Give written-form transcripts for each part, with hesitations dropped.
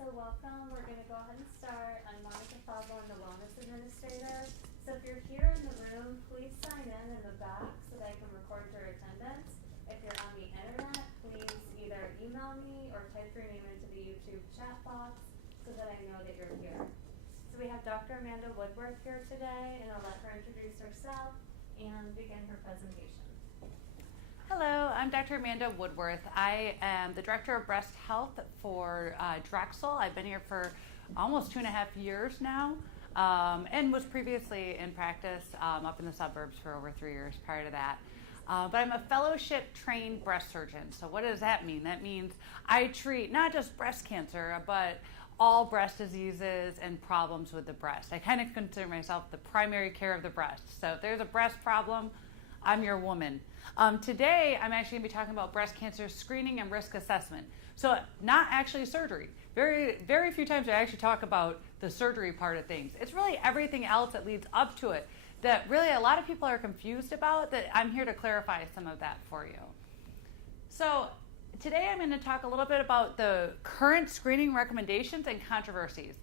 so welcome. We're going to go ahead and start. I'm Monica Favo, I'm the Wellness Administrator. So if you're here in the room, please sign in the back so that I can record your attendance. If you're on the internet, please either email me or type your name into the YouTube chat box so that I know that you're here. So we have Dr. Amanda Woodworth here today, and I'll let her introduce herself and begin her presentation. Hello, I'm Dr. Amanda Woodworth. I am the Director of Breast Health for Drexel. I've been here for almost 2.5 years now, and was previously in practice up in the suburbs for over 3 years prior to that. But I'm a fellowship trained breast surgeon. So what does that mean? That means I treat not just breast cancer, but all breast diseases and problems with the breast. I kind of consider myself the primary care of the breast. So if there's a breast problem, I'm your woman. Today, I'm actually going to be talking about breast cancer screening and risk assessment. So not actually surgery. Very, very few times I actually talk about the surgery part of things. It's really everything else that leads up to it that really a lot of people are confused about, that I'm here to clarify some of that for you. So today I'm going to talk a little bit about the current screening recommendations and controversies.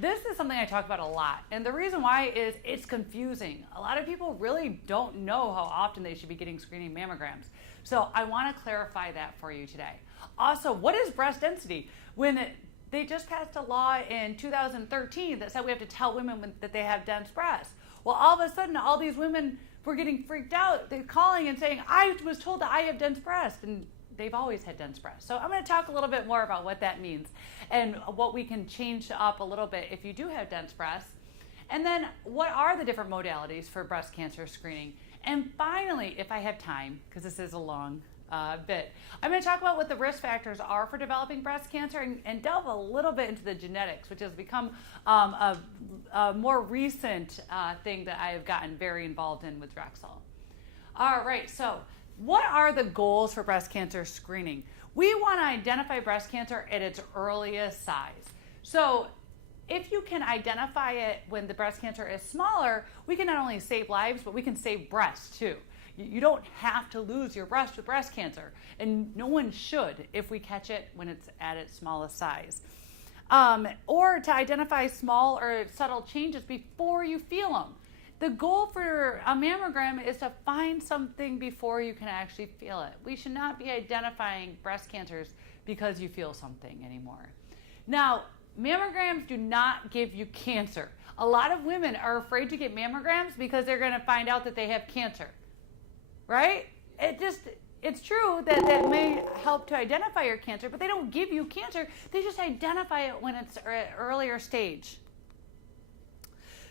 This is something I talk about a lot, and the reason why is it's confusing. A lot of people really don't know how often they should be getting screening mammograms. So I want to clarify that for you today. Also, what is breast density? They just passed a law in 2013 that said we have to tell women that they have dense breasts. Well, all of a sudden, all these women were getting freaked out. They're calling and saying, I was told that I have dense breasts. And they've always had dense breasts. So I'm going to talk a little bit more about what that means and what we can change up a little bit if you do have dense breasts. And then what are the different modalities for breast cancer screening? And finally, if I have time, because this is a long bit, I'm going to talk about what the risk factors are for developing breast cancer and delve a little bit into the genetics, which has become a more recent thing that I have gotten very involved in with Drexel. All right, so what are the goals for breast cancer screening? We want to identify breast cancer at its earliest size. So if you can identify it when the breast cancer is smaller, we can not only save lives, but we can save breasts too. You don't have to lose your breast with breast cancer, and no one should if we catch it when it's at its smallest size. Or to identify small or subtle changes before you feel them. The goal for a mammogram is to find something before you can actually feel it. We should not be identifying breast cancers because you feel something anymore. Now, mammograms do not give you cancer. A lot of women are afraid to get mammograms because they're going to find out that they have cancer, right? It's true that that may help to identify your cancer, but they don't give you cancer. They just identify it when it's at an earlier stage.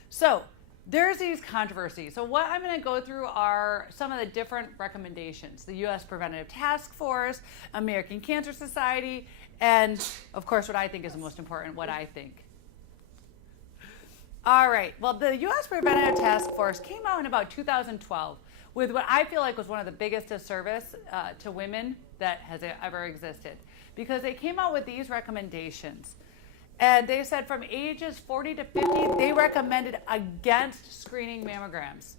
So there's these controversies. So what I'm going to go through are some of the different recommendations. The U.S. Preventive Task Force, American Cancer Society, and of course what I think is the most important, what I think. All right, well, the U.S. Preventive Task Force came out in about 2012 with what I feel like was one of the biggest disservice to women that has ever existed, because they came out with these recommendations. And they said from ages 40 to 50, they recommended against screening mammograms.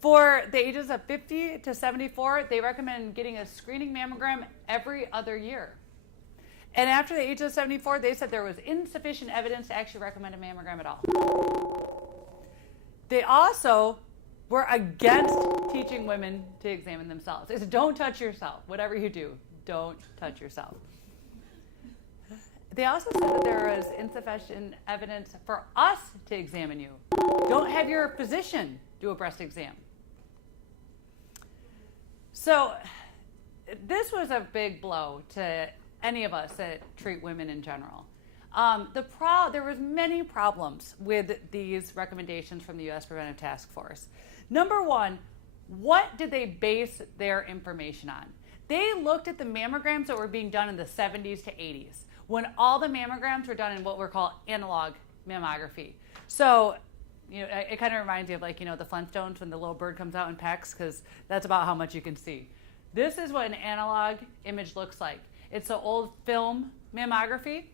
For the ages of 50 to 74, they recommend getting a screening mammogram every other year. And after the age of 74, they said there was insufficient evidence to actually recommend a mammogram at all. They also were against teaching women to examine themselves. They said, don't touch yourself. Whatever you do, don't touch yourself. They also said that there was insufficient evidence for us to examine you. Don't have your physician do a breast exam. So this was a big blow to any of us that treat women in general. There was many problems with these recommendations from the U.S. Preventive Task Force. Number one, what did they base their information on? They looked at the mammograms that were being done in the 70s to 80s, when all the mammograms were done in what we're called analog mammography. So, it kind of reminds me of the Flintstones when the little bird comes out and pecks, because that's about how much you can see. This is what an analog image looks like. It's an old film mammography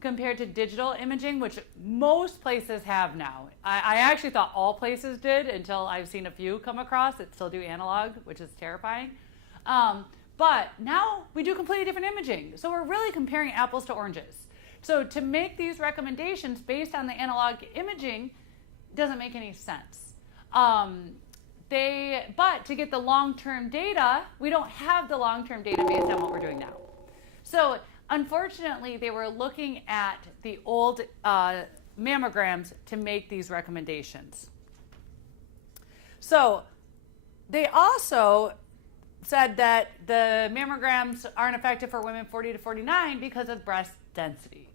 compared to digital imaging, which most places have now. I actually thought all places did until I've seen a few come across that still do analog, which is terrifying. But now we do completely different imaging. So we're really comparing apples to oranges. So to make these recommendations based on the analog imaging doesn't make any sense. But to get the long-term data, we don't have the long-term data based on what we're doing now. So unfortunately, they were looking at the old mammograms to make these recommendations. So they also said that the mammograms aren't effective for women 40 to 49 because of breast density.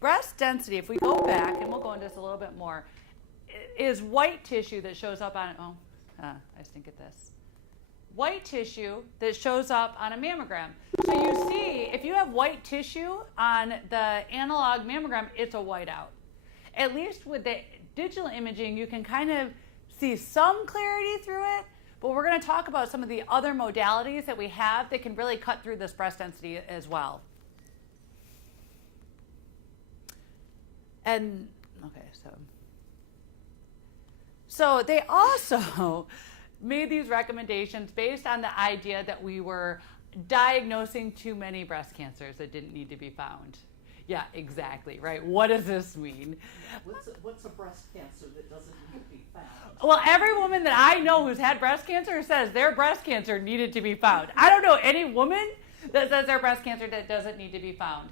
Breast density, if we go back, and we'll go into this a little bit more, is white tissue that shows up on, I stink at this. White tissue that shows up on a mammogram. So you see, if you have white tissue on the analog mammogram, it's a whiteout. At least with the digital imaging, you can kind of see some clarity through it, but we're going to talk about some of the other modalities that we have that can really cut through this breast density as well. And, okay, so they also made these recommendations based on the idea that we were diagnosing too many breast cancers that didn't need to be found. Yeah, exactly, right? What does this mean? What's a breast cancer that doesn't need to be found? Well, every woman that I know who's had breast cancer says their breast cancer needed to be found. I don't know any woman that says their breast cancer that doesn't need to be found.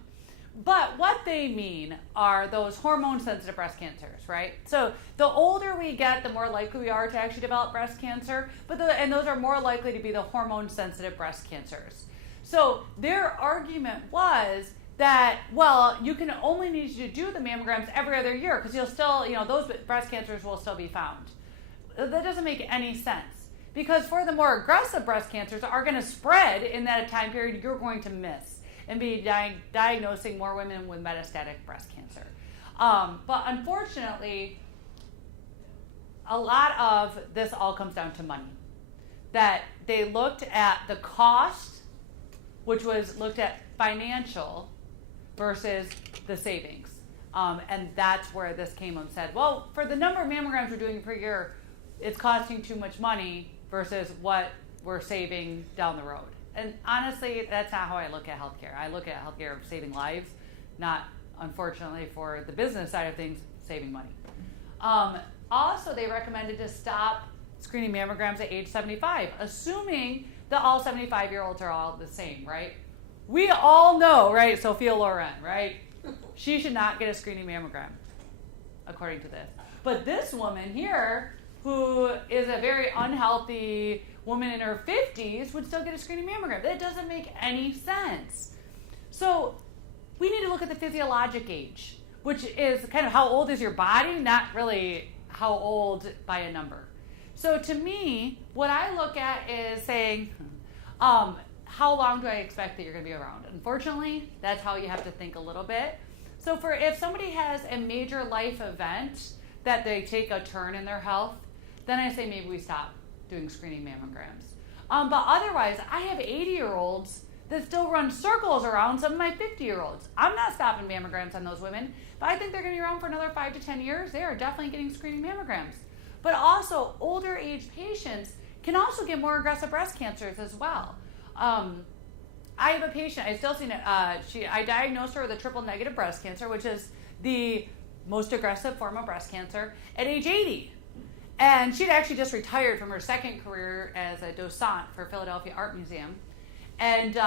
But what they mean are those hormone-sensitive breast cancers, right? So the older we get, the more likely we are to actually develop breast cancer, and those are more likely to be the hormone-sensitive breast cancers. So their argument was that, well, you can only need to do the mammograms every other year because you'll still, those breast cancers will still be found. That doesn't make any sense because for the more aggressive breast cancers are going to spread in that time period you're going to miss and be diagnosing more women with metastatic breast cancer. But unfortunately, a lot of this all comes down to money. That they looked at the cost, which was looked at financial versus the savings. And that's where this came and said, well, for the number of mammograms we're doing per year, it's costing too much money versus what we're saving down the road. And honestly, that's not how I look at healthcare. I look at healthcare of saving lives, not, unfortunately, for the business side of things, saving money. Also, they recommended to stop screening mammograms at age 75, assuming that all 75-year-olds are all the same, right? We all know, right, Sophia Loren, right? She should not get a screening mammogram, according to this. But this woman here, who is a very unhealthy woman in her 50s, would still get a screening mammogram. That doesn't make any sense. So we need to look at the physiologic age, which is kind of how old is your body, not really how old by a number. So to me, what I look at is saying, how long do I expect that you're going to be around? Unfortunately, that's how you have to think a little bit. So if somebody has a major life event that they take a turn in their health, then I say maybe we stop doing screening mammograms. But otherwise, I have 80-year-olds that still run circles around some of my 50-year-olds. I'm not stopping mammograms on those women, but I think they're going to be around for another 5 to 10 years. They are definitely getting screening mammograms. But also, older age patients can also get more aggressive breast cancers as well. I have a patient, I still seen it, I diagnosed her with a triple negative breast cancer, which is the most aggressive form of breast cancer, at age 80. And she'd actually just retired from her second career as a docent for Philadelphia Art Museum. And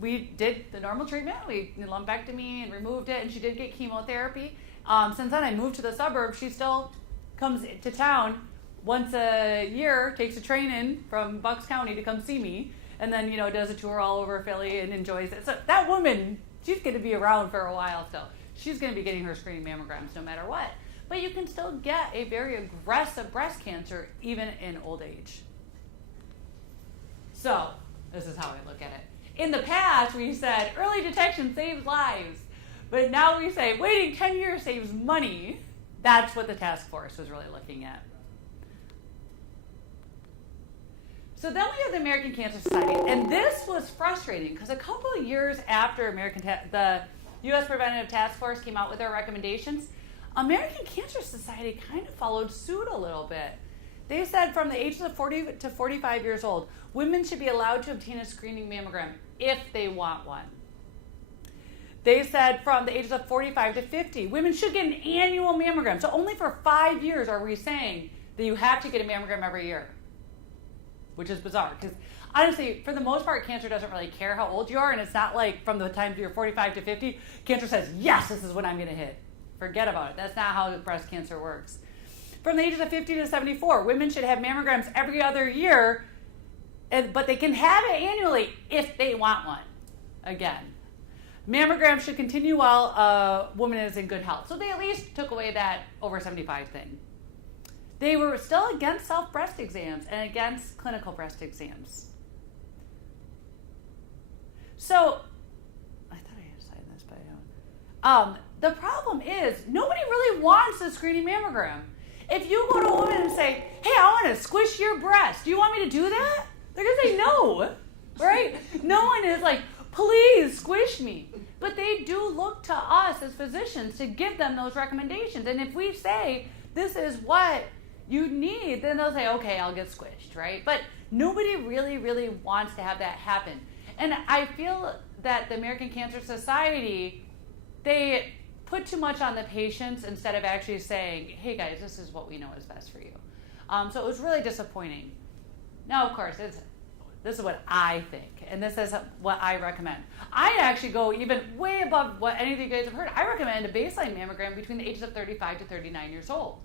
we did the normal treatment. We did lumpectomy and removed it, and she did get chemotherapy. Since then, I moved to the suburbs. She still comes to town once a year, takes a train in from Bucks County to come see me, and then, does a tour all over Philly and enjoys it. So that woman, she's going to be around for a while still. She's going to be getting her screening mammograms no matter what. But you can still get a very aggressive breast cancer even in old age. So this is how I look at it. In the past, we said early detection saves lives. But now we say waiting 10 years saves money. That's what the task force was really looking at. So then we have the American Cancer Society. And this was frustrating because a couple of years after the U.S. Preventative Task Force came out with their recommendations, American Cancer Society kind of followed suit a little bit. They said from the ages of 40 to 45 years old, women should be allowed to obtain a screening mammogram if they want one. They said from the ages of 45 to 50, women should get an annual mammogram. So only for 5 years are we saying that you have to get a mammogram every year, which is bizarre. Because honestly, for the most part, cancer doesn't really care how old you are, and it's not like from the time you're 45 to 50, cancer says, yes, this is when I'm going to hit. Forget about it. That's not how breast cancer works. From the ages of 50 to 74, women should have mammograms every other year, but they can have it annually if they want one. Again, mammograms should continue while a woman is in good health. So they at least took away that over 75 thing. They were still against self-breast exams and against clinical breast exams. So, I thought I had signed this, but I don't. The problem is, nobody really wants a screening mammogram. If you go to a woman and say, hey, I want to squish your breast, do you want me to do that? They're going to say no, right? No one is like, please squish me. But they do look to us as physicians to give them those recommendations. And if we say, this is what you need, then they'll say, okay, I'll get squished, right? But nobody really, really wants to have that happen. And I feel that the American Cancer Society, they put too much on the patients instead of actually saying, hey guys, this is what we know is best for you. So it was really disappointing. Now, of course, this is what I think, and this is what I recommend. I actually go even way above what any of you guys have heard. I recommend a baseline mammogram between the ages of 35 to 39 years old.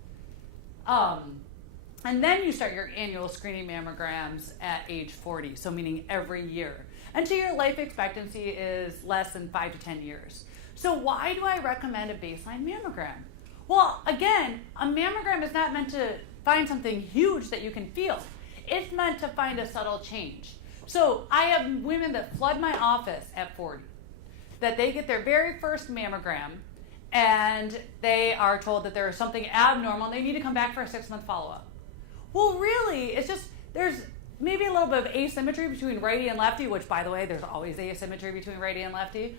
And then you start your annual screening mammograms at age 40, so meaning every year, until your life expectancy is less than 5 to 10 years. So why do I recommend a baseline mammogram? Well, again, a mammogram is not meant to find something huge that you can feel. It's meant to find a subtle change. So I have women that flood my office at 40, that they get their very first mammogram, and they are told that there is something abnormal, and they need to come back for a 6-month follow-up. Well, really, it's just, there's maybe a little bit of asymmetry between righty and lefty, which, by the way, there's always asymmetry between righty and lefty.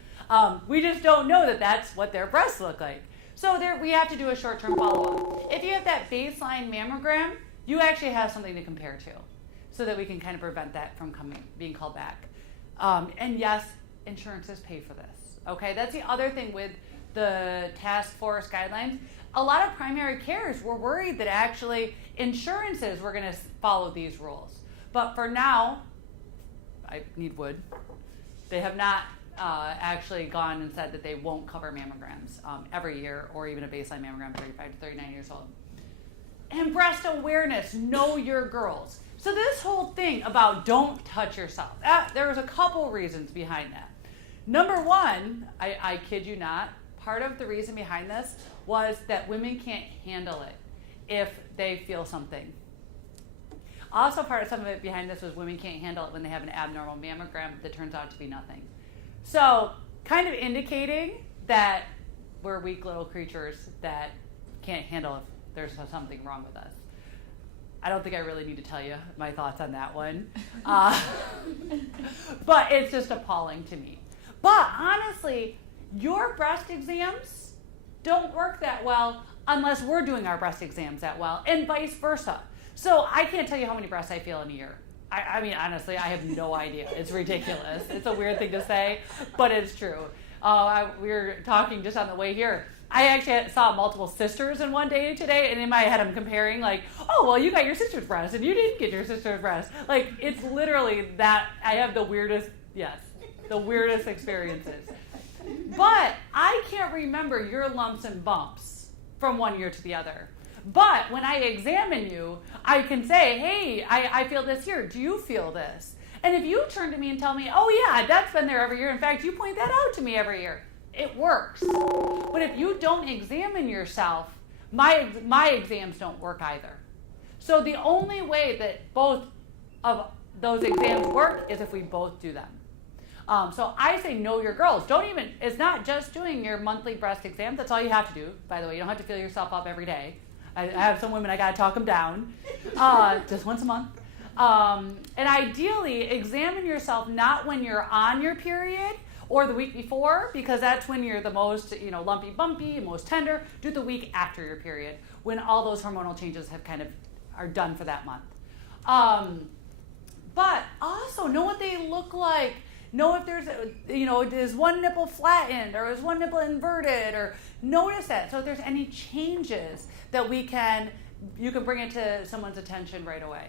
We just don't know that that's what their breasts look like. So we have to do a short-term follow-up. If you have that baseline mammogram, you actually have something to compare to, so that we can kind of prevent that from being called back. And yes, insurances pay for this. Okay, that's the other thing with the task force guidelines. A lot of primary cares were worried that actually insurances were going to follow these rules. But for now, I need wood, they have not actually gone and said that they won't cover mammograms every year, or even a baseline mammogram 35 to 39 years old. And breast awareness, know your girls. So this whole thing about don't touch yourself, there was a couple reasons behind that. Number one, I kid you not, part of the reason behind this was that women can't handle it if they feel something. Also, part of some of it behind this was women can't handle it when they have an abnormal mammogram that turns out to be nothing. So kind of indicating that we're weak little creatures that can't handle if there's something wrong with us. I don't think I really need to tell you my thoughts on that one. But it's just appalling to me. But honestly, your breast exams don't work that well unless we're doing our breast exams that well, and vice versa. So I can't tell you how many breasts I feel in a year. I mean, honestly, I have no idea. It's ridiculous. It's a weird thing to say, but it's true. We were talking just on the way here. I actually saw multiple sisters in one day today, and in my head I'm comparing like, oh, well, you got your sister's breast, and you didn't get your sister's breast. Like, it's literally that. I have the weirdest experiences. But I can't remember your lumps and bumps from one year to the other. But when I examine you, I can say, hey, I feel this here. Do you feel this? And if you turn to me and tell me, oh, yeah, that's been there every year. In fact, you point that out to me every year. It works. But if you don't examine yourself, my exams don't work either. So the only way that both of those exams work is if we both do them. So I say know your girls. It's not just doing your monthly breast exam. That's all you have to do, by the way. You don't have to feel yourself up every day. I have some women, I got to talk them down. Just once a month. And ideally, examine yourself not when you're on your period or the week before, because that's when you're the most, lumpy, bumpy, most tender. Do the week after your period, when all those hormonal changes are done for that month. But also know what they look like. Know if there's, is one nipple flattened or is one nipple inverted, or notice that. So if there's any changes that you can bring it to someone's attention right away.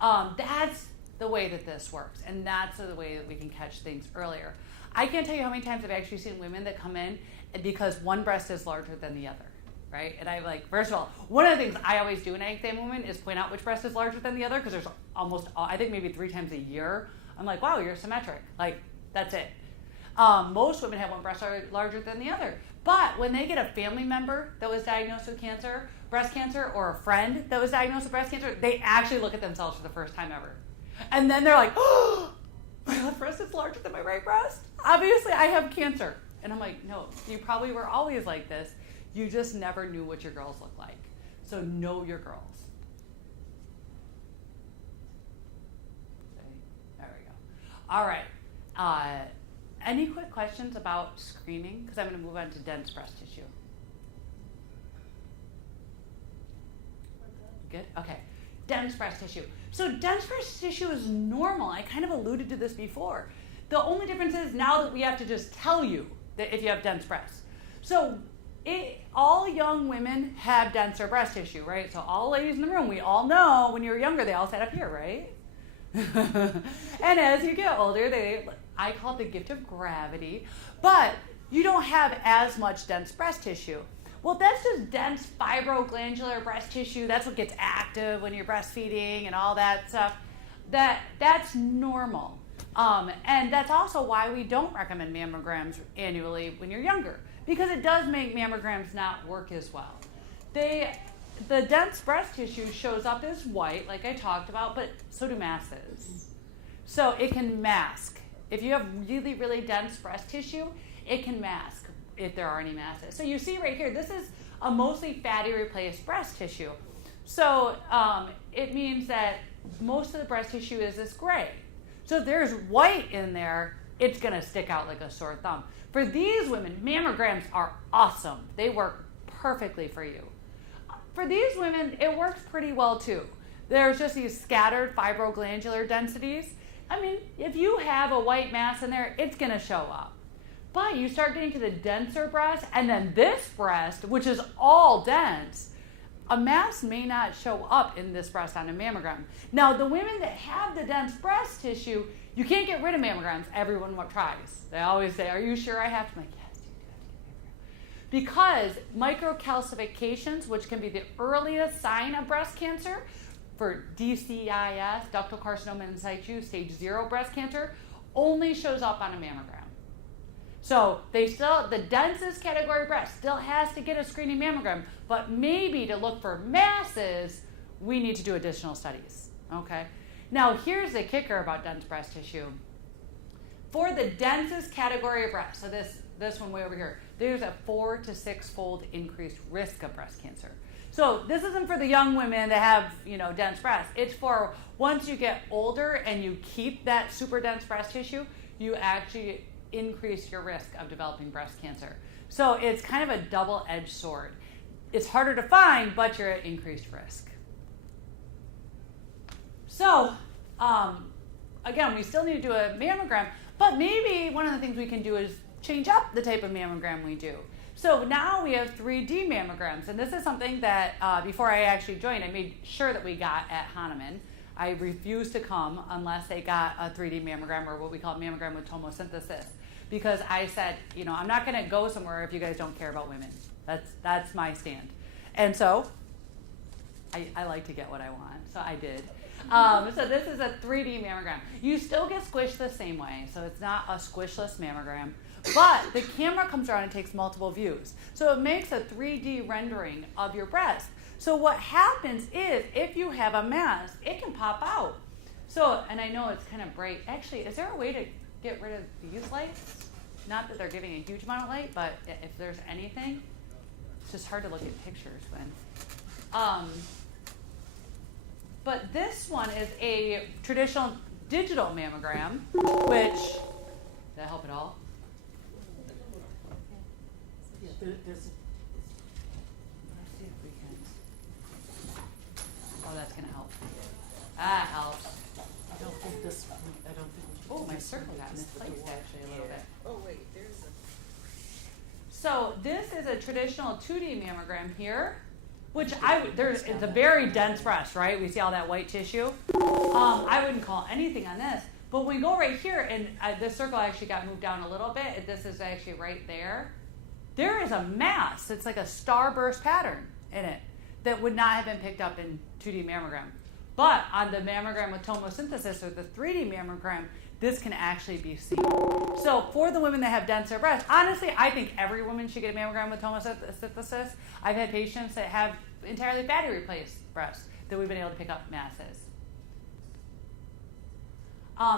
That's the way that this works, and that's the way that we can catch things earlier. I can't tell you how many times I've actually seen women that come in because one breast is larger than the other, right? And I'm like, first of all, one of the things I always do in an exam woman is point out which breast is larger than the other, because there's I think maybe 3 times a year, I'm like, wow, you're symmetric. Like, that's it. Most women have one breast larger than the other. But when they get a family member that was diagnosed with breast cancer, or a friend that was diagnosed with breast cancer, they actually look at themselves for the first time ever. And then they're like, oh, my left breast is larger than my right breast? Obviously, I have cancer. And I'm like, no, you probably were always like this. You just never knew what your girls looked like. So know your girls. There we go. All right. Any quick questions about screening? Because I'm going to move on to dense breast tissue. Good? Okay. Dense breast tissue. So dense breast tissue is normal. I kind of alluded to this before. The only difference is now that we have to just tell you that if you have dense breasts. So all young women have denser breast tissue, right? So all ladies in the room, we all know when you were younger, they all sat up here, right? And as you get older, I call it the gift of gravity, but you don't have as much dense breast tissue. Well, that's just dense fibroglandular breast tissue. That's what gets active when you're breastfeeding and all that stuff. That's normal. And that's also why we don't recommend mammograms annually when you're younger, because it does make mammograms not work as well. The dense breast tissue shows up as white, like I talked about, but so do masses. So it can mask. If you have really, really dense breast tissue, it can mask if there are any masses. So you see right here, this is a mostly fatty replaced breast tissue. So it means that most of the breast tissue is this gray. So if there's white in there, it's gonna stick out like a sore thumb. For these women, mammograms are awesome. They work perfectly for you. For these women, it works pretty well too. There's just these scattered fibroglandular densities. I mean, if you have a white mass in there, it's gonna show up. But you start getting to the denser breast, and then this breast, which is all dense, a mass may not show up in this breast on a mammogram. Now, the women that have the dense breast tissue, you can't get rid of mammograms. Everyone tries. They always say, are you sure I have to? I'm like, yes, you do have to get a mammogram. Because microcalcifications, which can be the earliest sign of breast cancer, for DCIS, ductal carcinoma in situ, stage 0 breast cancer, only shows up on a mammogram. So the densest category breast still has to get a screening mammogram, but maybe to look for masses, we need to do additional studies, okay? Now, here's the kicker about dense breast tissue. For the densest category of breast, so this one way over here, there's a 4 to 6-fold increased risk of breast cancer. So this isn't for the young women that have, dense breasts. It's for once you get older and you keep that super dense breast tissue, you actually increase your risk of developing breast cancer. So it's kind of a double-edged sword. It's harder to find, but you're at increased risk. So, again, we still need to do a mammogram, but maybe one of the things we can do is change up the type of mammogram we do. So now we have 3D mammograms, and this is something that before I actually joined, I made sure that we got at Hahnemann. I refused to come unless they got a 3D mammogram, or what we call mammogram with tomosynthesis, because I said, I'm not going to go somewhere if you guys don't care about women. That's my stand. And so I like to get what I want, so I did. So this is a 3D mammogram. You still get squished the same way, so it's not a squishless mammogram, but the camera comes around and takes multiple views. So it makes a 3D rendering of your breast. So what happens is, if you have a mass, it can pop out. So, and I know it's kind of bright. Actually, is there a way to get rid of these lights? Not that they're giving a huge amount of light, but if there's anything, it's just hard to look at pictures when. But this one is a traditional digital mammogram, which, did that help at all? Yeah, there's Let's see if we can. Oh, that's gonna help. That helps. I don't think we Oh, my circle got misplaced. this is a traditional 2D mammogram here, which it's a very dense breast, right? We see all that white tissue. I wouldn't call anything on this. But when we go right here, and this circle actually got moved down a little bit, and this is actually right there, there is a mass. It's like a starburst pattern in it that would not have been picked up in 2D mammogram. But on the mammogram with tomosynthesis or the 3D mammogram, this can actually be seen. So for the women that have denser breasts, honestly, I think every woman should get a mammogram with tomosynthesis. I've had patients that have entirely fatty replaced breasts that we've been able to pick up masses.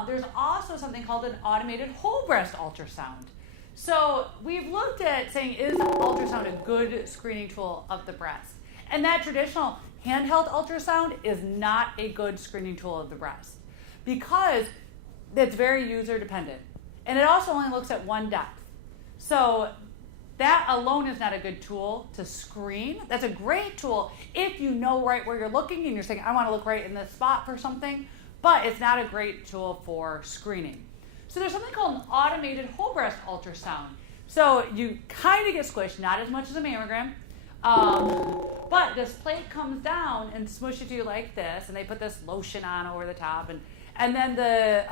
There's also something called an automated whole breast ultrasound. So we've looked at saying, is ultrasound a good screening tool of the breast? And that traditional handheld ultrasound is not a good screening tool of the breast because it's very user dependent. And it also only looks at one depth. So that alone is not a good tool to screen. That's a great tool if you know right where you're looking and you're saying, I want to look right in this spot for something, but it's not a great tool for screening. So there's something called an automated whole breast ultrasound. So you kind of get squished, not as much as a mammogram, but this plate comes down and smushes you like this, and they put this lotion on over the top, and then the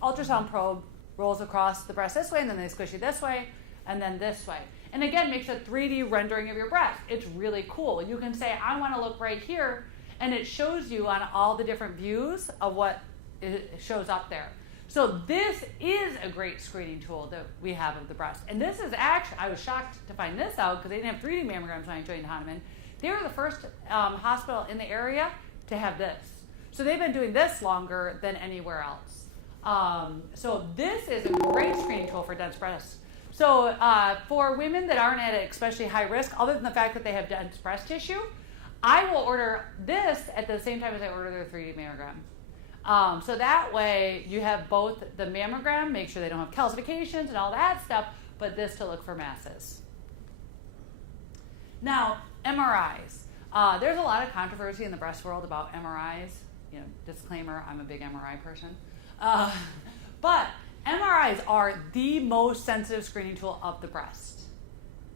ultrasound probe rolls across the breast this way, and then they squish you this way, and then this way. And again, makes a 3D rendering of your breast. It's really cool. You can say, I want to look right here, and it shows you on all the different views of what it shows up there. So this is a great screening tool that we have of the breast. And this is actually, I was shocked to find this out because they didn't have 3D mammograms when I joined Hahnemann. They were the first hospital in the area to have this. So they've been doing this longer than anywhere else. So this is a great screening tool for dense breasts. So for women that aren't at especially high risk, other than the fact that they have dense breast tissue, I will order this at the same time as I order their 3D mammogram. So that way you have both the mammogram, make sure they don't have calcifications and all that stuff, but this to look for masses. Now, MRIs. There's a lot of controversy in the breast world about MRIs. You know, disclaimer, I'm a big MRI person. But MRIs are the most sensitive screening tool of the breast.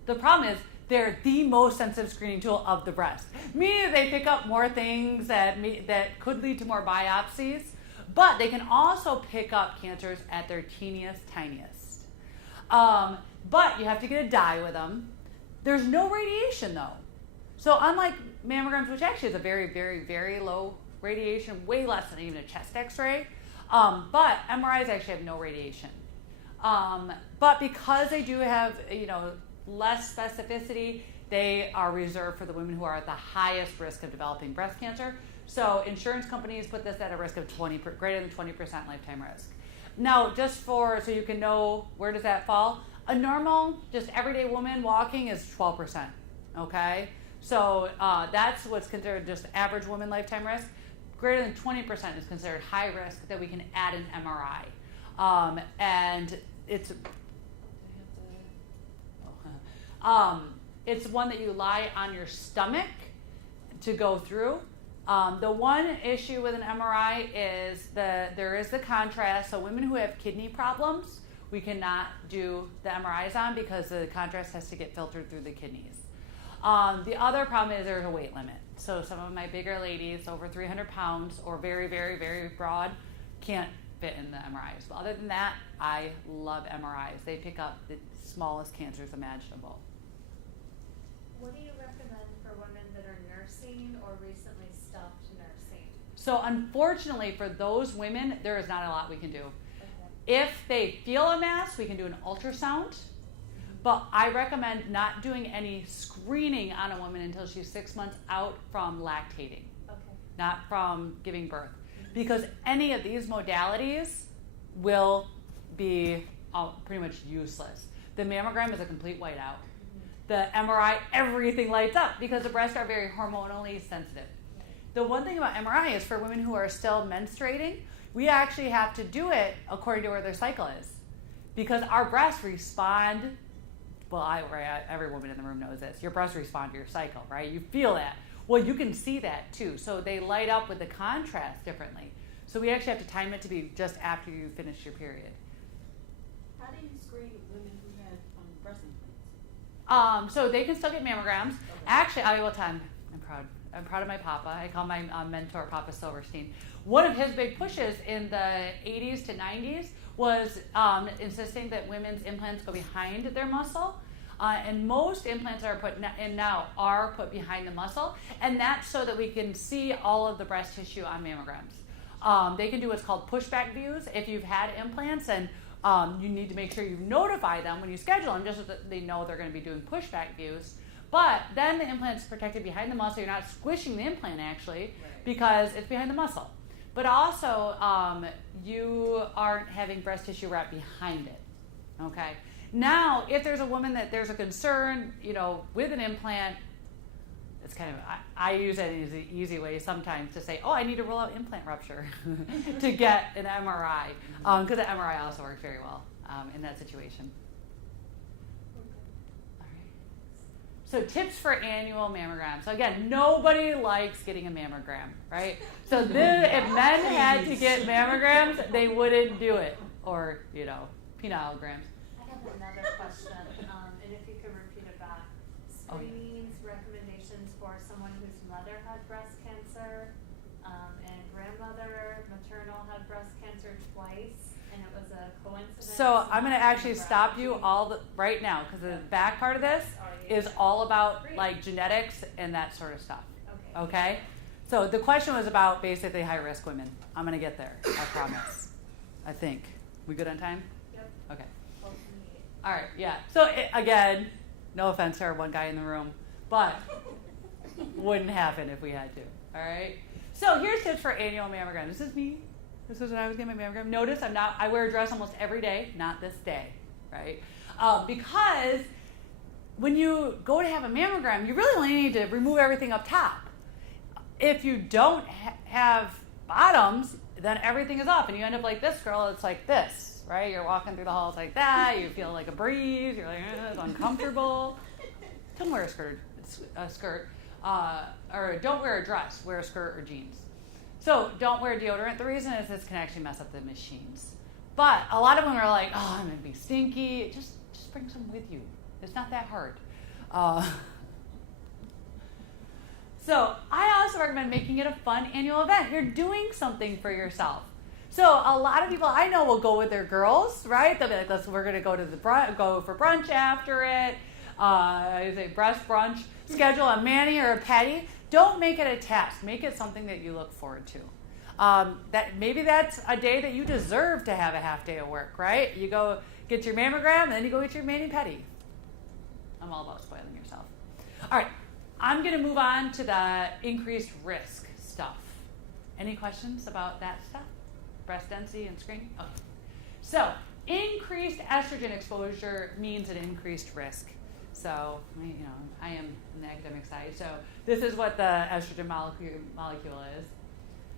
The problem is they're the most sensitive screening tool of the breast, meaning they pick up more things that could lead to more biopsies, but they can also pick up cancers at their teeniest, tiniest. But you have to get a dye with them. There's no radiation though. So unlike mammograms, which actually is a very, very, very low radiation, way less than even a chest x-ray, but MRIs actually have no radiation. But because they do have, less specificity, they are reserved for the women who are at the highest risk of developing breast cancer. So insurance companies put this at a risk of greater than 20% lifetime risk. Now, just so you can know where does that fall, a normal, just everyday woman walking is 12%, okay? So that's what's considered just average woman lifetime risk. Greater than 20% is considered high risk that we can add an MRI. And it's one that you lie on your stomach to go through. The one issue with an MRI is there is the contrast. So women who have kidney problems, we cannot do the MRIs on because the contrast has to get filtered through the kidneys. The other problem is there's a weight limit. So some of my bigger ladies, over 300 pounds or very, very, very broad, can't fit in the MRIs. But other than that, I love MRIs. They pick up the smallest cancers imaginable. What do you recommend for women that are nursing or recently stopped nursing? So unfortunately for those women, there is not a lot we can do. Okay. If they feel a mass, we can do an ultrasound. But I recommend not doing any screening on a woman until she's 6 months out from lactating, not from giving birth. Because any of these modalities will be pretty much useless. The mammogram is a complete whiteout. The MRI, everything lights up because the breasts are very hormonally sensitive. The one thing about MRI is for women who are still menstruating, we actually have to do it according to where their cycle is. Because our breasts respond, every woman in the room knows this, your breasts respond to your cycle, right? You feel that. Well, you can see that too. So they light up with the contrast differently. So we actually have to time it to be just after you finish your period. How do you screen women who have breast So they can still get mammograms. Actually, I will tell you, I'm proud of my papa. I call my mentor Papa Silverstein. One of his big pushes in the 80s to 90s was insisting that women's implants go behind their muscle. And most implants that are put in now are put behind the muscle. And that's so that we can see all of the breast tissue on mammograms. They can do what's called pushback views if you've had implants, and you need to make sure you notify them when you schedule them, just so that they know they're going to be doing pushback views. But then the implant's protected behind the muscle. You're not squishing the implant, actually, because it's behind the muscle. But also, you aren't having breast tissue wrapped behind it, okay? Now, if there's a woman that there's a concern, with an implant, it's kind of, I use it as an easy way sometimes to say, I need to rule out implant rupture to get an MRI, because the MRI also works very well in that situation. So tips for annual mammograms. So again, nobody likes getting a mammogram, right? So if men had to get mammograms, they wouldn't do it. Or, penilograms. I have another question, and if you could repeat it back. Screenings, recommendations for someone whose mother had breast cancer, and grandmother, maternal had breast cancer twice, and it was a coincidence. So I'm going to actually stop you right now, because the back part of this is all about like genetics and that sort of stuff. Okay? So the question was about basically high-risk women. I'm going to get there, I promise. I think. We good on time? Yep. Okay. All right, yeah. So again, no offense to our one guy in the room, but wouldn't happen if we had to. All right? So here's tips for annual mammogram. This is me. This is when I was getting my mammogram. Notice I wear a dress almost every day, not this day, right? Because when you go to have a mammogram, you really only need to remove everything up top. If you don't have bottoms, then everything is up, and you end up like this girl. It's like this, right? You're walking through the halls like that. You feel like a breeze. You're like, it's uncomfortable. Don't wear a skirt, or don't wear a dress. Wear a skirt or jeans. So don't wear deodorant. The reason is this can actually mess up the machines. But a lot of women are like, I'm going to be stinky. Just bring some with you. It's not that hard. So I also recommend making it a fun annual event. You're doing something for yourself. So a lot of people I know will go with their girls, right? They'll be like, we're going to go to go for brunch after it. Say breast brunch. Schedule a mani or a pedi. Don't make it a task. Make it something that you look forward to. Maybe that's a day that you deserve to have a half day of work, right? You go get your mammogram, and then you go get your mani-pedi. I'm all about spoiling yourself. All right, I'm going to move on to the increased risk stuff. Any questions about that stuff? Breast density and screening? Okay. So increased estrogen exposure means an increased risk. So, I am on the academic side. So this is what the estrogen molecule is.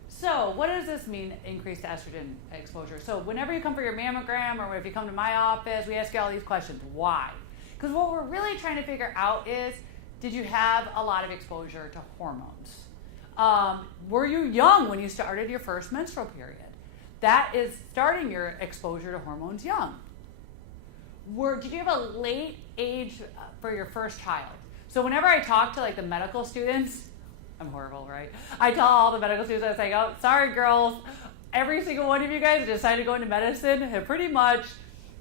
So what does this mean, increased estrogen exposure? So whenever you come for your mammogram, or if you come to my office, we ask you all these questions. Why? Because what we're really trying to figure out is, did you have a lot of exposure to hormones? Were you young when you started your first menstrual period? That is starting your exposure to hormones young. Did you have a late age for your first child? So whenever I talk to the medical students, I'm horrible, right? I tell all the medical students, I say, sorry girls, every single one of you guys that decided to go into medicine have pretty much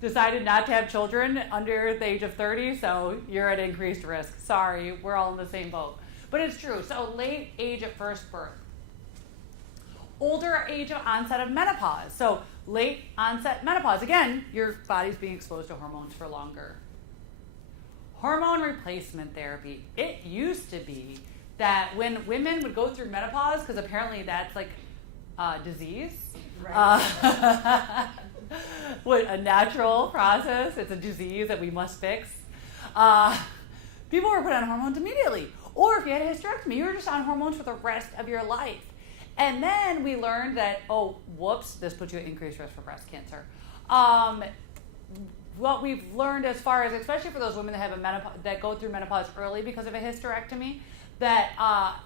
decided not to have children under the age of 30, so you're at increased risk. Sorry, we're all in the same boat. But it's true. So late age at first birth. Older age of onset of menopause. So late onset menopause. Again, your body's being exposed to hormones for longer. Hormone replacement therapy. It used to be that when women would go through menopause, because apparently that's disease. Right. What a natural process. It's a disease that we must fix. People were put on hormones immediately. Or if you had a hysterectomy, you were just on hormones for the rest of your life. And then we learned that, this puts you at increased risk for breast cancer. What we've learned as far as, especially for those women that have that go through menopause early because of a hysterectomy, that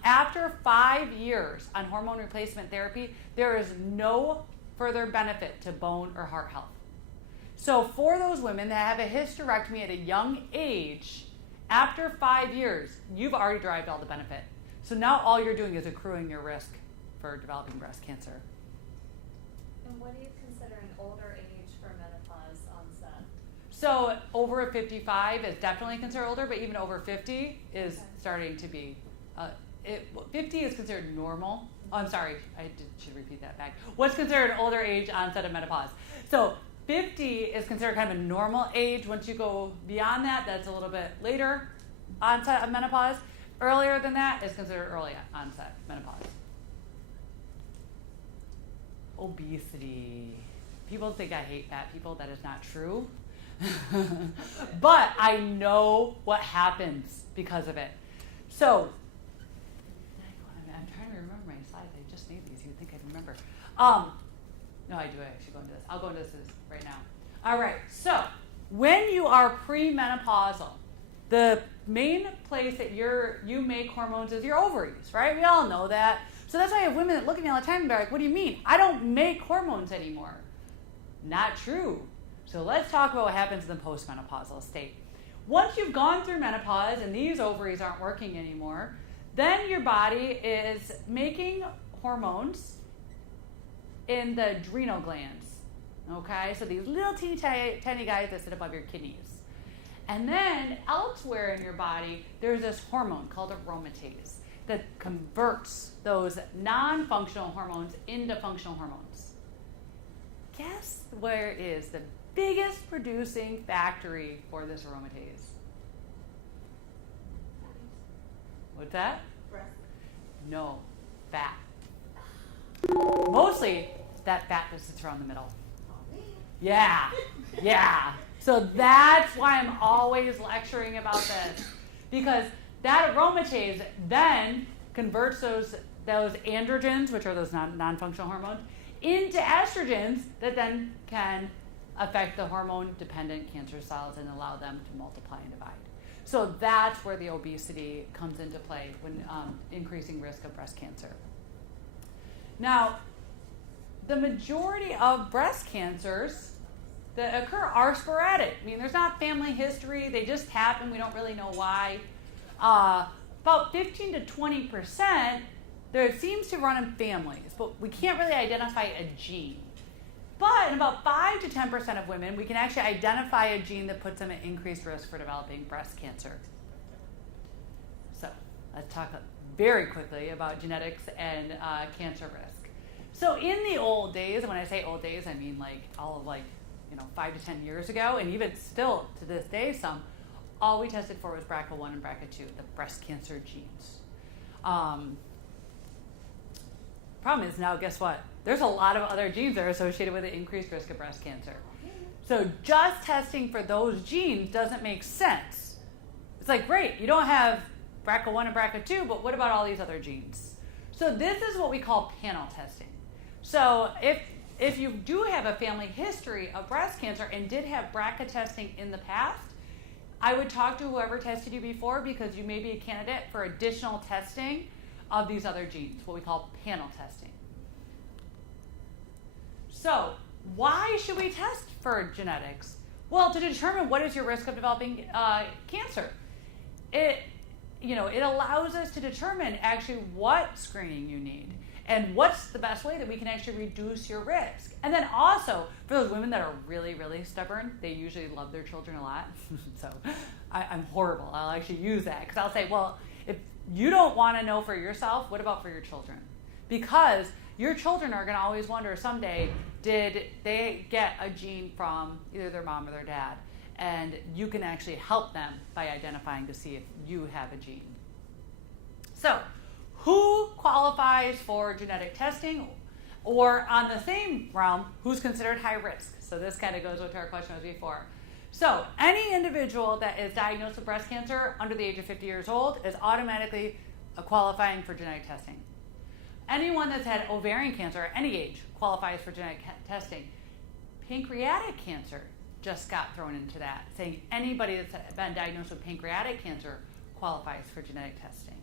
after 5 years on hormone replacement therapy, there is no further benefit to bone or heart health. So for those women that have a hysterectomy at a young age After 5 years, you've already derived all the benefit. So now all you're doing is accruing your risk for developing breast cancer. And what do you consider an older age for menopause onset? So over 55 is definitely considered older, but even over 50 is Okay. starting to be, 50 is considered normal. Oh, I'm sorry, should repeat that back. What's considered an older age onset of menopause? So 50 is considered kind of a normal age. Once you go beyond that, that's a little bit later onset of menopause. Earlier than that is considered early onset menopause. Obesity. People think I hate fat people. That is not true. But I know what happens because of it. So, I'm trying to remember my slides. I just made these. You'd think I'd remember. No, I do actually go into this. I'll go into this right now. All right. So, when you are premenopausal, the main place that you make hormones is your ovaries, right? We all know that. So that's why I have women that look at me all the time and be like, what do you mean? I don't make hormones anymore. Not true. So let's talk about what happens in the postmenopausal state. Once you've gone through menopause and these ovaries aren't working anymore, then your body is making hormones in the adrenal glands. Okay? So these little teeny tiny guys that sit above your kidneys. And then elsewhere in your body, there's this hormone called aromatase that converts those non-functional hormones into functional hormones. Guess where is the biggest producing factory for this aromatase? What's that? Breast. No, fat. Mostly that fat that sits around the middle. Yeah, yeah. So that's why I'm always lecturing about this, because that aromatase then converts those androgens, which are those non-functional hormones, into estrogens that then can affect the hormone-dependent cancer cells and allow them to multiply and divide. So that's where the obesity comes into play when increasing risk of breast cancer. Now, the majority of breast cancers that occur are sporadic. I mean, there's not family history. They just happen. We don't really know why. About 15 to 20%, there seems to run in families, but we can't really identify a gene. But in about 5 to 10% of women, we can actually identify a gene that puts them at increased risk for developing breast cancer. So let's talk very quickly about genetics and cancer risk. So in the old days, and when I say old days, I mean like all of 5 to 10 years ago, and even still to this day, all we tested for was BRCA1 and BRCA2, the breast cancer genes. Problem is now, guess what? There's a lot of other genes that are associated with an increased risk of breast cancer. So just testing for those genes doesn't make sense. It's like, great, you don't have BRCA1 and BRCA2, but what about all these other genes? So this is what we call panel testing. So if you do have a family history of breast cancer and did have BRCA testing in the past, I would talk to whoever tested you before, because you may be a candidate for additional testing of these other genes, what we call panel testing. So why should we test for genetics? Well, to determine what is your risk of developing cancer. It allows us to determine actually what screening you need and what's the best way that we can actually reduce your risk. And then also, for those women that are really, really stubborn, they usually love their children a lot. So I'm horrible. I'll actually use that, because I'll say, well, if you don't want to know for yourself, what about for your children? Because your children are going to always wonder someday, did they get a gene from either their mom or their dad? And you can actually help them by identifying to see if you have a gene. So, who qualifies for genetic testing? Or on the same realm, who's considered high risk? So this kind of goes with our question was before. So any individual that is diagnosed with breast cancer under the age of 50 years old is automatically qualifying for genetic testing. Anyone that's had ovarian cancer at any age qualifies for genetic testing. Pancreatic cancer just got thrown into that, saying anybody that's been diagnosed with pancreatic cancer qualifies for genetic testing.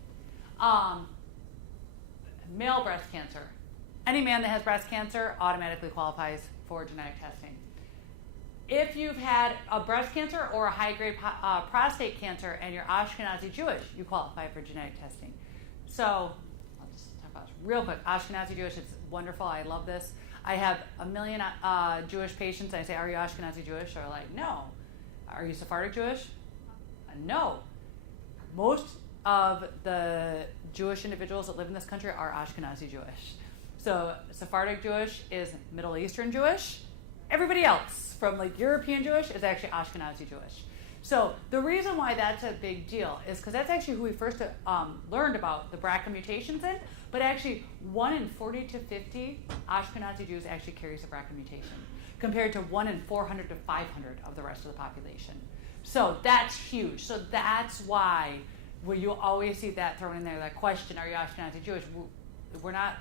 Male breast cancer. Any man that has breast cancer automatically qualifies for genetic testing. if you've had a breast cancer or a high-grade prostate cancer and you're Ashkenazi Jewish, you qualify for genetic testing. So I'll just talk about this real quick. Ashkenazi Jewish, it's wonderful. I love this. I have a million Jewish patients. I say, are you Ashkenazi Jewish? They're like, no. Are you Sephardic Jewish? No. Most of the Jewish individuals that live in this country are Ashkenazi Jewish. So Sephardic Jewish is Middle Eastern Jewish. Everybody else from like European Jewish is actually Ashkenazi Jewish. So the reason why that's a big deal is because that's actually who we first learned about the BRCA mutations in, but actually 1 in 40 to 50 Ashkenazi Jews actually carries the BRCA mutation, compared to 1 in 400 to 500 of the rest of the population. So that's huge. So that's why you'll always see that thrown in there, that question, are you Ashkenazi Jewish? We're not,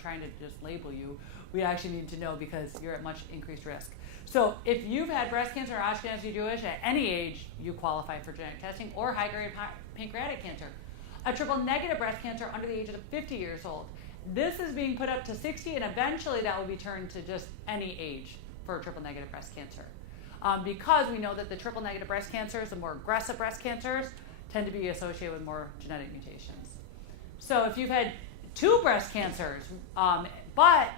trying to just label you. We actually need to know because you're at much increased risk. So if you've had breast cancer or Ashkenazi Jewish at any age, you qualify for genetic testing, or high-grade pancreatic cancer. A triple-negative breast cancer under the age of 50 years old. This is being put up to 60, and eventually that will be turned to just any age for triple-negative breast cancer. Because we know that the triple-negative breast cancers, the more aggressive breast cancers, tend to be associated with more genetic mutations. So if you've had 2 breast cancers, but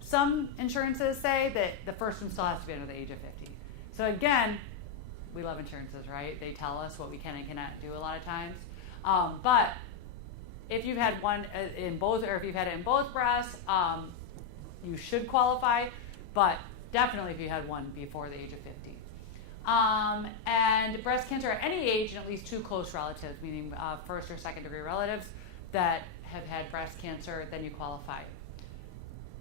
some insurances say that the first one still has to be under the age of 50. So again, we love insurances, right? They tell us what we can and cannot do a lot of times. But if you've had one in both, or if you've had it in both breasts, you should qualify, but definitely if you had one before the age of 50. And breast cancer at any age and at least 2 close relatives, meaning first or second degree relatives that have had breast cancer, then you qualify.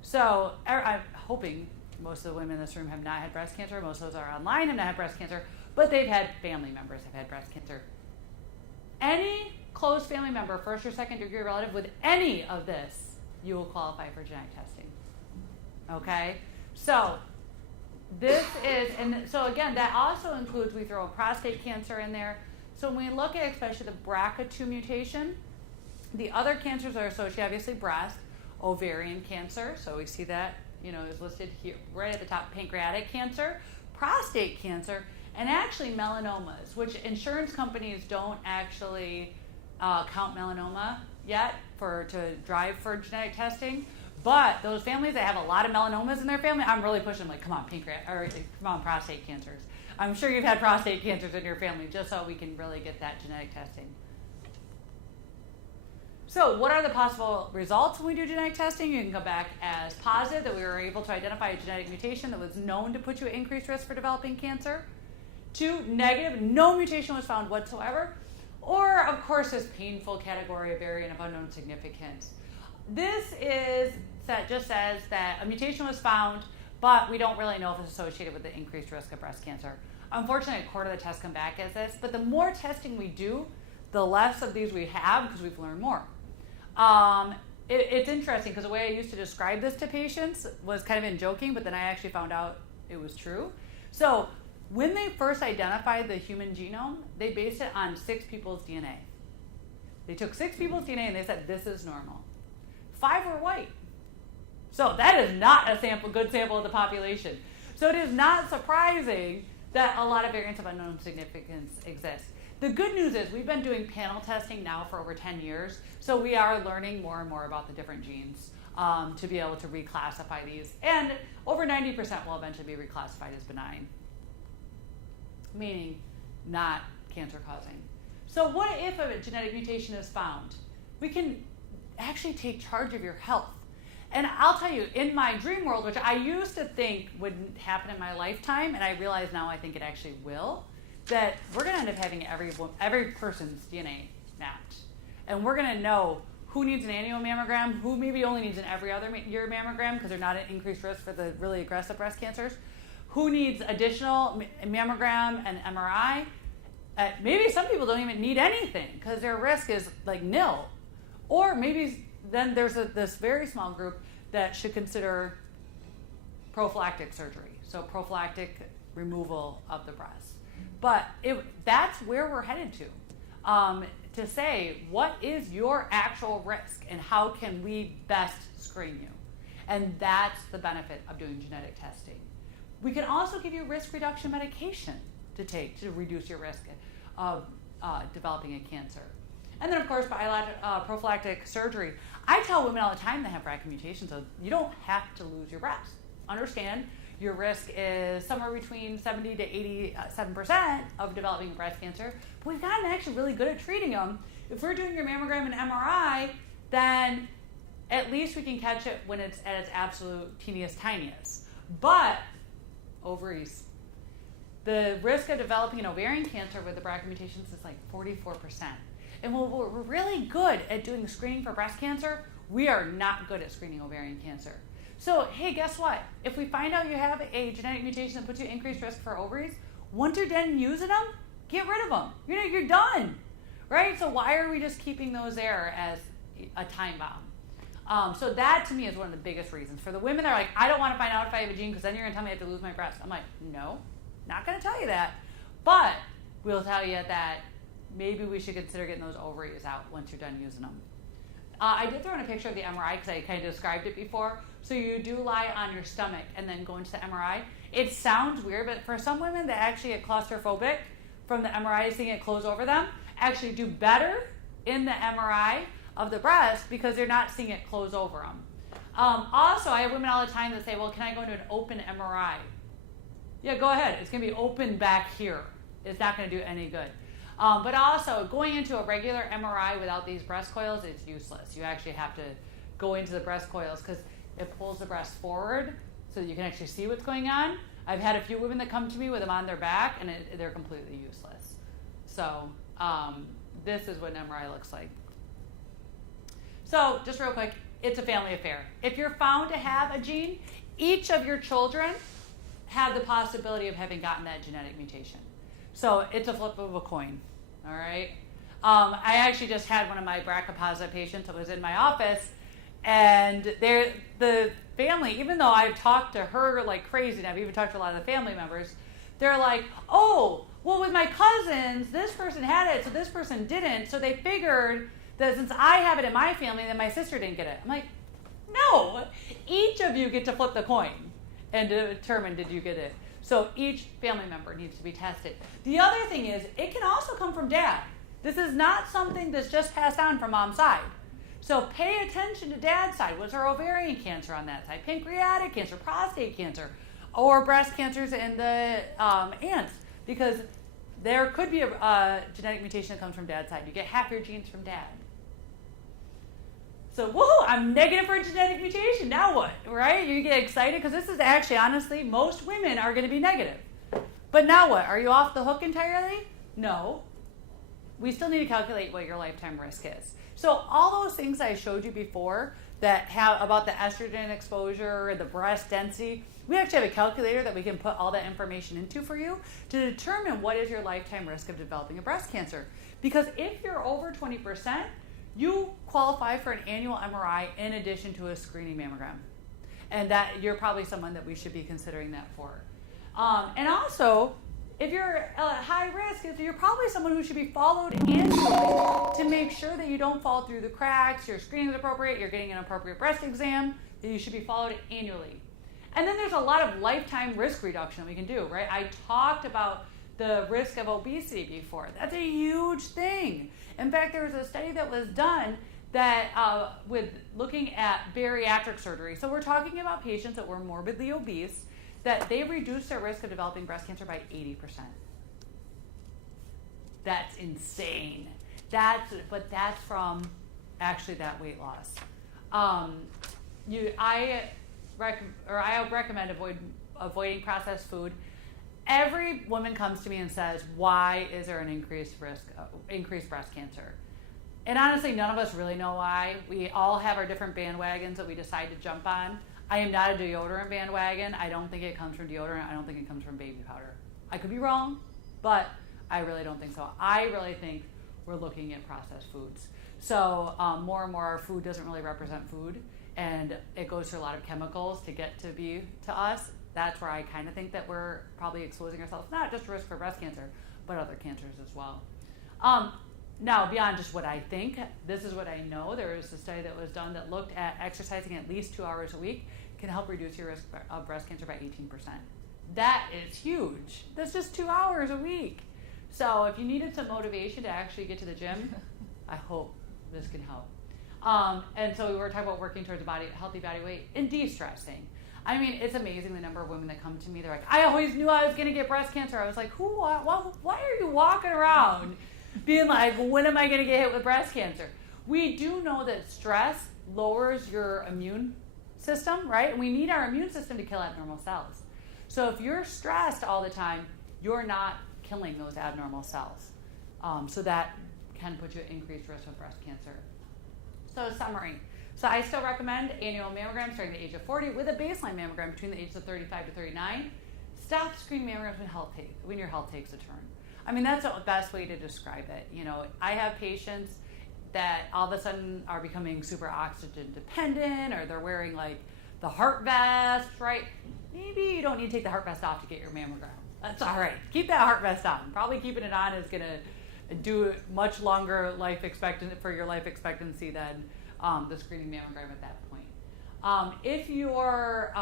So I'm hoping most of the women in this room have not had breast cancer. Most of those are online have not had breast cancer, but they've had family members have had breast cancer. Any close family member, first or second degree relative with any of this, you will qualify for genetic testing. Okay? So this is, and so again, that also includes, we throw prostate cancer in there. So when we look at especially the BRCA2 mutation, the other cancers are associated, obviously breast, ovarian cancer, so we see that, is listed here right at the top, pancreatic cancer, prostate cancer, and actually melanomas, which insurance companies don't actually count melanoma yet to drive for genetic testing. But those families that have a lot of melanomas in their family, I'm really pushing them, like, come on, prostate cancers. I'm sure you've had prostate cancers in your family, just so we can really get that genetic testing. So what are the possible results when we do genetic testing? You can come back as positive, that we were able to identify a genetic mutation that was known to put you at increased risk for developing cancer. 2, negative, no mutation was found whatsoever. Or, of course, this painful category of variant of unknown significance. This just says that a mutation was found, but we don't really know if it's associated with the increased risk of breast cancer. Unfortunately, a quarter of the tests come back as this, but the more testing we do, the less of these we have because we've learned more. It's interesting because the way I used to describe this to patients was kind of in joking, but then I actually found out it was true. So when they first identified the human genome, they based it on 6 people's DNA. They took 6 people's DNA and they said, this is normal. 5 were white. So that is not a good sample of the population. So it is not surprising that a lot of variants of unknown significance exist. The good news is we've been doing panel testing now for over 10 years, so we are learning more and more about the different genes to be able to reclassify these. And over 90% will eventually be reclassified as benign, meaning not cancer-causing. So what if a genetic mutation is found? We can actually take charge of your health. And I'll tell you, in my dream world, which I used to think wouldn't happen in my lifetime, and I realize now I think it actually will, that we're going to end up having every person's DNA mapped. And we're going to know who needs an annual mammogram, who maybe only needs an every other year mammogram because they're not at increased risk for the really aggressive breast cancers, who needs additional mammogram and MRI. Maybe some people don't even need anything because their risk is like nil. Or maybe then there's this very small group that should consider prophylactic surgery, so prophylactic removal of the breast. But that's where we're headed to say, what is your actual risk and how can we best screen you? And that's the benefit of doing genetic testing. We can also give you risk reduction medication to take to reduce your risk of developing a cancer. And then, of course, prophylactic surgery. I tell women all the time that have BRCA mutations, so you don't have to lose your breast. Understand, your risk is somewhere between 70 to 87% of developing breast cancer, but we've gotten actually really good at treating them. If we're doing your mammogram and MRI, then at least we can catch it when it's at its absolute teeniest, tiniest. But ovaries, the risk of developing an ovarian cancer with the BRCA mutations is like 44%. And while we're really good at doing screening for breast cancer, we are not good at screening ovarian cancer. So, hey, guess what? If we find out you have a genetic mutation that puts you at increased risk for ovaries, once you're done using them, get rid of them. You're done, right? So why are we just keeping those there as a time bomb? So that, to me, is one of the biggest reasons. For the women that are like, I don't want to find out if I have a gene because then you're going to tell me I have to lose my breast. I'm like, no, not going to tell you that. But we'll tell you that maybe we should consider getting those ovaries out once you're done using them. I did throw in a picture of the MRI because I kind of described it before. So you do lie on your stomach and then go into the MRI. It sounds weird, but for some women that actually get claustrophobic from the MRI, seeing it close over them, actually do better in the MRI of the breast because they're not seeing it close over them. Also, I have women all the time that say, well, can I go into an open MRI? Yeah, go ahead. It's going to be open back here. It's not going to do any good. But also, going into a regular MRI without these breast coils, it's useless. You actually have to go into the breast coils because it pulls the breast forward so that you can actually see what's going on. I've had a few women that come to me with them on their back, and they're completely useless. So this is what an MRI looks like. So just real quick, it's a family affair. If you're found to have a gene, each of your children have the possibility of having gotten that genetic mutation. So it's a flip of a coin, all right? I actually just had one of my BRCA positive patients that was in my office, and the family, even though I've talked to her like crazy, and I've even talked to a lot of the family members, they're like, oh, well, with my cousins, this person had it, so this person didn't, so they figured that since I have it in my family, then my sister didn't get it. I'm like, no, each of you get to flip the coin and determine did you get it. So each family member needs to be tested. The other thing is, it can also come from dad. This is not something that's just passed down from mom's side. So pay attention to dad's side. Was there ovarian cancer on that side? Pancreatic cancer, prostate cancer, or breast cancers in the aunts? Because there could be a genetic mutation that comes from dad's side. You get half your genes from dad. So, woohoo, I'm negative for a genetic mutation. Now what, right? You get excited because this is actually, honestly, most women are going to be negative. But now what? Are you off the hook entirely? No. We still need to calculate what your lifetime risk is. So all those things I showed you before that have about the estrogen exposure, the breast density, we actually have a calculator that we can put all that information into for you to determine what is your lifetime risk of developing a breast cancer. Because if you're over 20%, you qualify for an annual MRI in addition to a screening mammogram. And that you're probably someone that we should be considering that for. And also, if you're at high risk, you're probably someone who should be followed annually to make sure that you don't fall through the cracks, your screening is appropriate, you're getting an appropriate breast exam, that you should be followed annually. And then there's a lot of lifetime risk reduction that we can do, right? I talked about the risk of obesity before. That's a huge thing. In fact, there was a study that was done that with looking at bariatric surgery. So we're talking about patients that were morbidly obese, that they reduced their risk of developing breast cancer by 80%. That's insane. But that's from actually that weight loss. I recommend avoiding processed food. Every woman comes to me and says, why is there an increased breast cancer? And honestly, none of us really know why. We all have our different bandwagons that we decide to jump on. I am not a deodorant bandwagon. I don't think it comes from deodorant. I don't think it comes from baby powder. I could be wrong, but I really don't think so. I really think we're looking at processed foods. So more and more our food doesn't really represent food, and it goes through a lot of chemicals to get to be to us. That's where I kind of think that we're probably exposing ourselves, not just to risk for breast cancer, but other cancers as well. Now, beyond just what I think, this is what I know. There was a study that was done that looked at exercising at least 2 hours a week can help reduce your risk of breast cancer by 18%. that is huge. That's just 2 hours a week. So if you needed some motivation to actually get to the gym, I hope this can help. And so we were talking about working towards a healthy body weight and de-stressing. I mean, it's amazing the number of women that come to me. They're like, I always knew I was going to get breast cancer. I was like, why are you walking around being like, when am I going to get hit with breast cancer? We do know that stress lowers your immune system, right? And we need our immune system to kill abnormal cells. So if you're stressed all the time, you're not killing those abnormal cells. So that can put you at increased risk of breast cancer. So summary. So I still recommend annual mammograms starting at the age of 40 with a baseline mammogram between the ages of 35 to 39. Stop screening mammograms when your health takes a turn. I mean, that's the best way to describe it. You know, I have patients that all of a sudden are becoming super oxygen dependent, or they're wearing like the heart vest, right? Maybe you don't need to take the heart vest off to get your mammogram. That's all right. Keep that heart vest on. Probably keeping it on is going to do much longer life expectancy than the screening mammogram at that point. If you're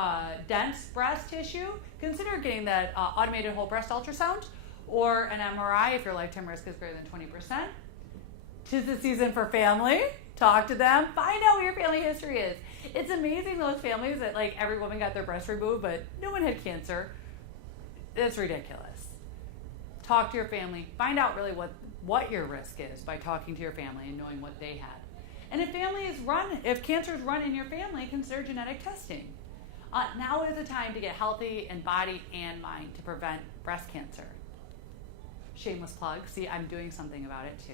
dense breast tissue, consider getting that automated whole breast ultrasound or an MRI if your lifetime risk is greater than 20%. 'Tis the season for family. Talk to them. Find out what your family history is. It's amazing those families that like every woman got their breast removed, but no one had cancer. It's ridiculous. Talk to your family. Find out really what your risk is by talking to your family and knowing what they had. And if cancer is run in your family, consider genetic testing. Now is the time to get healthy in body and mind to prevent breast cancer. Shameless plug. See, I'm doing something about it too.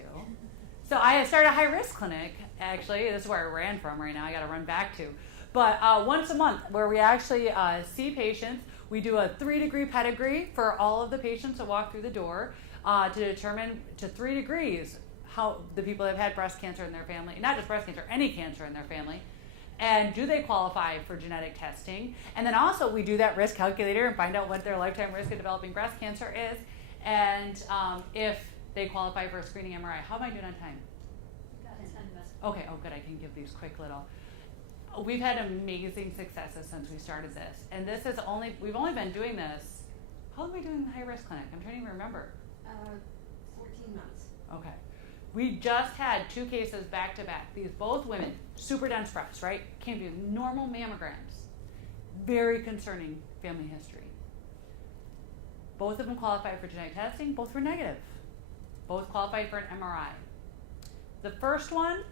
So I started a high-risk clinic, actually. This is where I ran from right now. I got to run back to. But once a month, where we actually see patients. We do a 3-degree pedigree for all of the patients that walk through the door to determine to 3 degrees how the people that have had breast cancer in their family, not just breast cancer, any cancer in their family, and do they qualify for genetic testing. And then also we do that risk calculator and find out what their lifetime risk of developing breast cancer is, and if they qualify for a screening MRI. How am I doing on time? You got 10 minutes. Okay, oh good, I can give these quick little. We've had amazing successes since we started this, and we've only been doing this. How long have we been doing the high risk clinic? I'm trying to even remember. 14 months. Okay, we just had 2 cases back to back. These both women, super dense breasts, right? Came to normal mammograms, very concerning family history. Both of them qualified for genetic testing. Both were negative. Both qualified for an MRI. The first one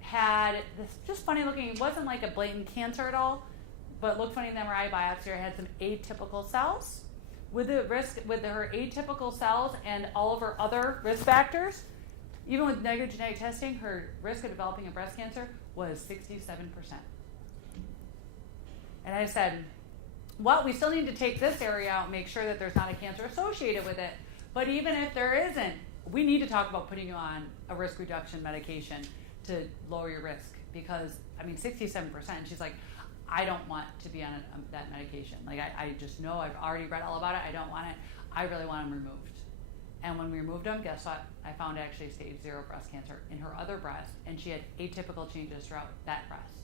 had this just funny looking, it wasn't like a blatant cancer at all, but looked funny in the MRI biopsy. It had some atypical cells. With her atypical cells and all of her other risk factors, even with negative genetic testing, her risk of developing a breast cancer was 67%. And I said, well, we still need to take this area out and make sure that there's not a cancer associated with it. But even if there isn't, we need to talk about putting you on a risk reduction medication to lower your risk, because 67%. She's like, I don't want to be on that medication. Like I just know, I've already read all about it. I don't want it. I really want them removed. And when we removed them, guess what? I found actually stage 0 breast cancer in her other breast, and she had atypical changes throughout that breast.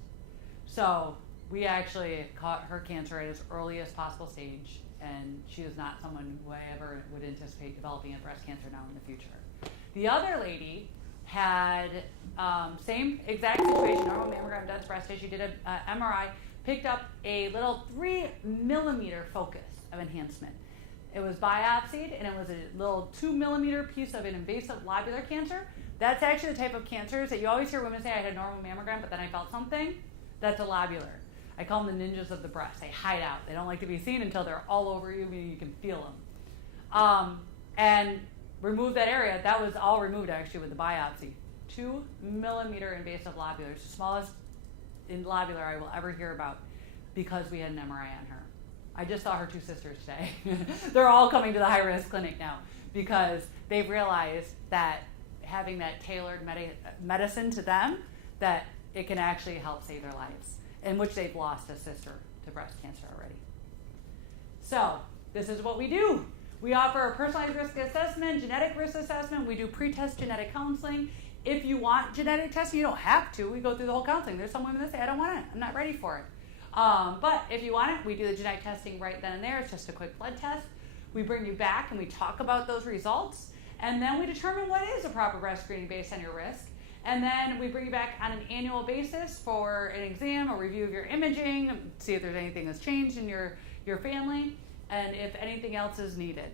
So we actually caught her cancer at its earliest possible stage, and she is not someone who I ever would anticipate developing a breast cancer now in the future. The other lady had same exact situation, normal mammogram, dense breast tissue, did a MRI, picked up a little 3-millimeter focus of enhancement. It was biopsied, and it was a little 2-millimeter piece of an invasive lobular cancer. That's actually the type of cancers that you always hear women say, I had a normal mammogram, but then I felt something. That's a lobular. I call them the ninjas of the breast. They hide out. They don't like to be seen until they're all over you, meaning you can feel them. And remove that area. That was all removed actually with the biopsy. 2-millimeter invasive lobular. It's the smallest lobular I will ever hear about, because we had an MRI on her. I just saw her 2 sisters today. They're all coming to the high-risk clinic now because they've realized that having that tailored medicine to them, that it can actually help save their lives, in which they've lost a sister to breast cancer already. So this is what we do. We offer a personalized risk assessment, genetic risk assessment. We do pre-test genetic counseling. If you want genetic testing, you don't have to. We go through the whole counseling. There's some women that say, I don't want it. I'm not ready for it. But if you want it, we do the genetic testing right then and there. It's just a quick blood test. We bring you back and we talk about those results. And then we determine what is a proper breast screening based on your risk. And then we bring you back on an annual basis for an exam, a review of your imaging, see if there's anything that's changed in your family, and if anything else is needed.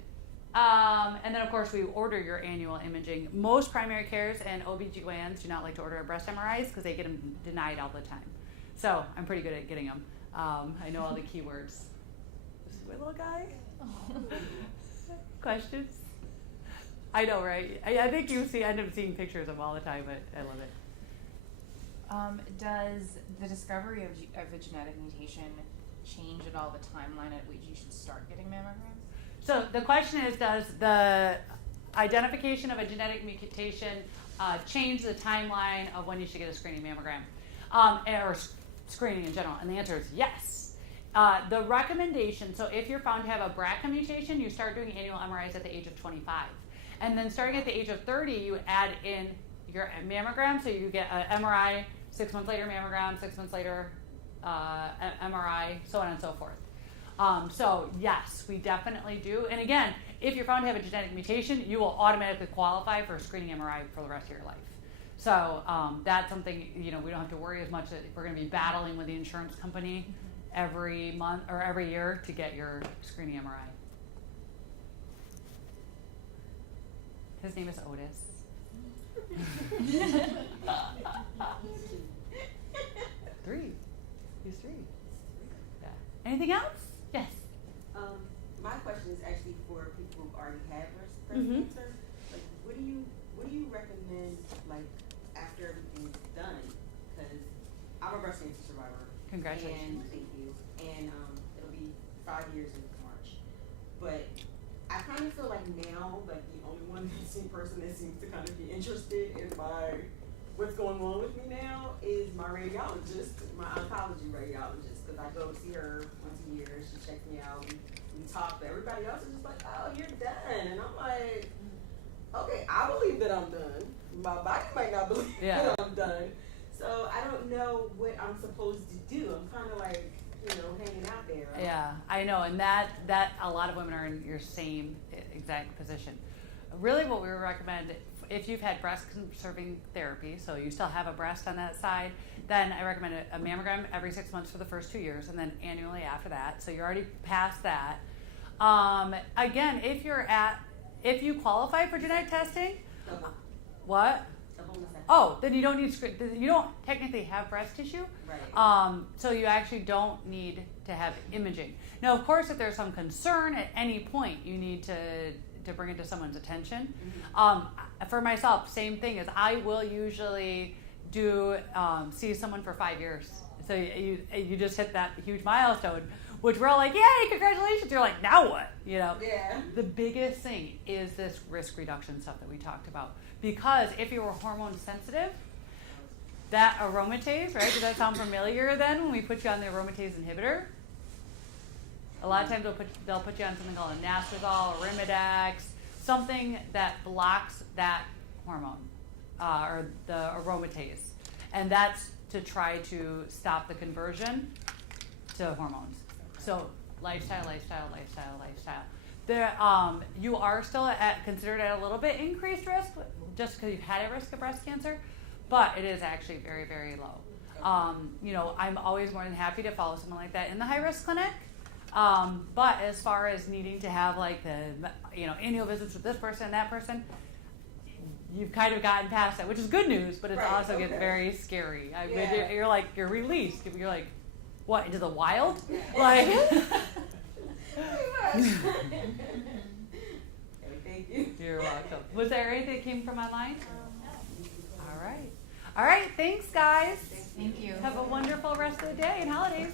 And then, of course, we order your annual imaging. Most primary cares and OBGYNs do not like to order breast MRIs because they get them denied all the time. So I'm pretty good at getting them. I know all the keywords. This is my little guy. Questions? I know, right? I think you end up seeing pictures of them all the time, but I love it. Does the discovery of a genetic mutation change at all the timeline at which you should start getting mammograms? So the question is, does the identification of a genetic mutation change the timeline of when you should get a screening mammogram, or screening in general? And the answer is yes. The recommendation, so if you're found to have a BRCA mutation, you start doing annual MRIs at the age of 25. And then starting at the age of 30, you add in your mammogram, so you get an MRI, 6 months later mammogram, 6 months later MRI, so on and so forth. So yes, we definitely do. And again, if you're found to have a genetic mutation, you will automatically qualify for a screening MRI for the rest of your life. So that's something, we don't have to worry as much that we're going to be battling with the insurance company every month or every year to get your screening MRI. His name is Otis. 3. He's 3. Yeah. Anything else? Yes. My question is actually for people who already have breast Mhm. cancer. Like, what do you recommend, like, after everything's done? Because I'm a breast cancer survivor. Congratulations. And thank you. And it'll be 5 years in March. But I kind of feel like now, like, the only one person that seems to kind of be interested in what's going on with me now is my radiologist, my oncology radiologist, because I go see her once a year. She checks me out. We talk, but everybody else is just like, "Oh, you're done," and I'm like, "Okay, I believe that I'm done. My body might not believe that I'm done." So I don't know what I'm supposed to do. I'm kind of like, hanging out there. Right? Yeah, I know, and that a lot of women are in your same exact position. Really, what we would recommend, if you've had breast conserving therapy, so you still have a breast on that side, then I recommend a mammogram every 6 months for the first 2 years, and then annually after that. So you're already past that. Again, if you qualify for genetic testing, what? Oh, then you don't need you don't technically have breast tissue. Right. So you actually don't need to have imaging. Now, of course, if there's some concern at any point, you need to bring it to someone's attention. Mm-hmm. For myself, same thing is I will usually see someone for 5 years. So you just hit that huge milestone, which we're all like, yay, congratulations. You're like, now what? Yeah. The biggest thing is this risk reduction stuff that we talked about. Because if you were hormone sensitive, that aromatase, right? Does that sound familiar then when we put you on the aromatase inhibitor? A lot of times they'll put you on something called anastrozole or Arimidex, something that blocks that hormone or the aromatase. And that's to try to stop the conversion to hormones. So lifestyle. You are still considered at a little bit increased risk just because you've had a risk of breast cancer, but it is actually very, very low. I'm always more than happy to follow someone like that in the high-risk clinic. But as far as needing to have like the annual visits with this person and that person, you've kind of gotten past that, which is good news, but it also gets very scary. You're released. You're like, what, into the wild? Like. Thank you. You're welcome. Was there anything that came from online? No. All right. Thanks, guys. Thank you. Have a wonderful rest of the day and holidays.